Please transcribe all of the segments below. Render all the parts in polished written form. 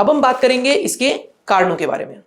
अब हम बात करेंगे इसके कारणों के बारे में।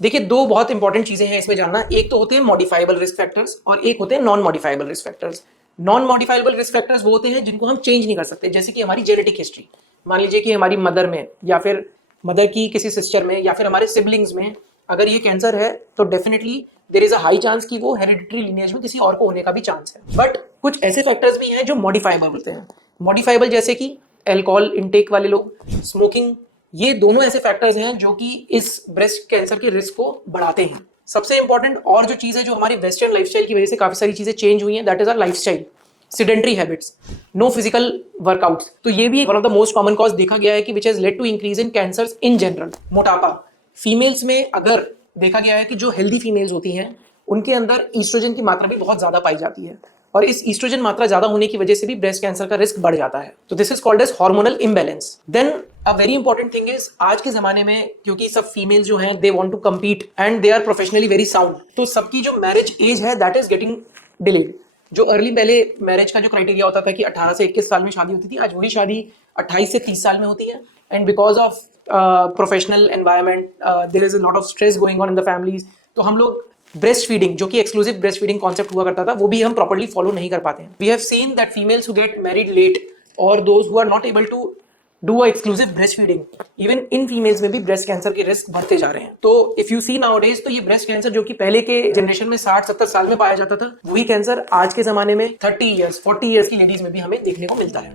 देखिए, दो बहुत इंपॉर्टेंट चीजें हैं इसमें जानना। एक तो होते हैं मॉडिफाइबल रिस्क फैक्टर्स और एक होते हैं non modifiable risk factors. Non modifiable risk factors वो होते हैं जिनको हम चेंज नहीं कर सकते, जैसे कि हमारी जेनेटिक हिस्ट्री। मान लीजिए कि हमारी मदर में या फिर मदर की किसी सिस्टर में या फिर हमारे सिबलिंग्स में अगर ये कैंसर है तो definitely there is a high chance कि वो हेरिडिटरी लिनिएज में किसी और को होने का भी चांस है। बट कुछ ऐसे फैक्टर्स भी हैं जो मॉडिफाइबल होते हैं। मॉडिफाइबल जैसे कि अल्कोहल इनटेक वाले लोग, स्मोकिंग, ये दोनों ऐसे फैक्टर्स हैं जो कि इस ब्रेस्ट कैंसर के रिस्क को बढ़ाते हैं। सबसे इंपॉर्टेंट और जो चीज है जो हमारी वेस्टर्न लाइफस्टाइल की वजह से काफी सारी चीजें चेंज हुई हैं, that is our lifestyle. Sedentary habits, no physical workouts, तो ये भी one of the most common cause देखा गया है कि which has led to increase in cancers in general. मोटापा, फीमेल्स में अगर देखा गया है कि जो हेल्दी फीमेल्स होती हैं उनके अंदर ईस्ट्रोजन की मात्रा भी बहुत ज्यादा पाई जाती है और इस ईस्ट्रोजन मात्रा ज्यादा होने की वजह से भी ब्रेस्ट कैंसर का रिस्क बढ़ जाता है। तो this is called as hormonal imbalance. Then a very important thing is, आज के जमाने में क्योंकि सब फीमेल्स जो हैं they want to compete and they are professionally very sound, तो सबकी जो मैरिज एज है दैट इज गेटिंग डिलेड। जो अर्ली पहले मैरिज का जो क्राइटेरिया होता था कि 18 से 21 साल में शादी होती थी, आज वही शादी 28 से 30 साल में होती है। And because of professional environment there is a lot of stress going on in the families, तो हम लोग ब्रेस्ट फीडिंग, जो कि एक्सक्लूसिव ब्रेस्ट फीडिंग कॉन्सेप्ट हुआ करता था, वो भी हम प्रॉपर्ली फॉलो नहीं कर पाते हैं। We have seen that females who get married late और those who are not able to do a exclusive breast feeding, even in females में भी ब्रेस्ट कैंसर के रिस्क बढ़ते जा रहे हैं। तो इफ यू सी नाउअडेज, तो ये ब्रेस्ट कैंसर जो कि पहले के जनरेशन में 60-70 साल में पाया जाता था, वही कैंसर आज के जमाने में 30 ईयर्स 40 ईयर्स की लेडीज में भी हमें देखने को मिलता है।